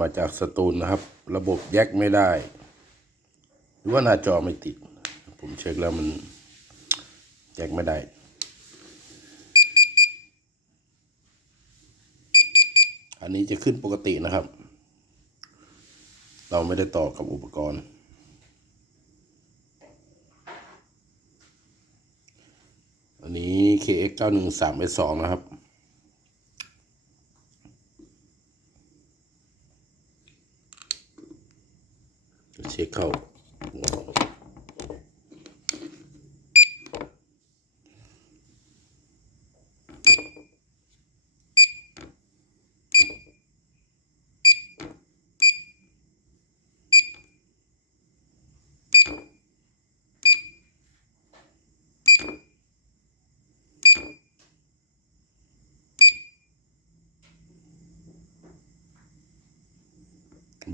มาจากสตูลนะครับ ระบบแยกไม่ได้ หรือว่าหน้าจอไม่ติด ผมเช็คแล้วมันแยกไม่ได้อันนี้จะขึ้นปกตินะครับ เราไม่ได้ต่อกับอุปกรณ์ อันนี้ KX 913 S 2นะครับ เช็คเข้า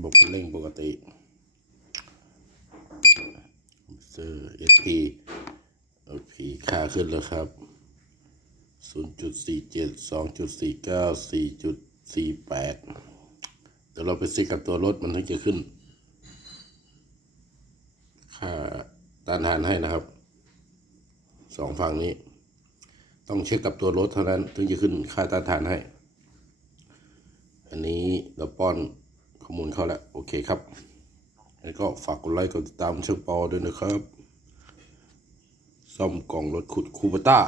บบคันเร่งปกติ ซอร์ SP SP ค่าขึ้นแล้วครับ 0.47 2.49 4.48 เดี๋ยวเราไปซิกกับตัวรถมันถึงจะขึ้น ค่าต้านทานให้นะครับสองฝั่งนี้ ต้องเช็คกับตัวรถเท่านั้นถึงจะขึ้นค่าต้านทานให้ อันนี้เราป้อนข้อมูลเข้าแล้ว โอเคครับ แล้วก็ฝากกดไลค์กดติดตามช่องปอด้วยนะครับ ซ่อมกล่องรถขุดคูบต้า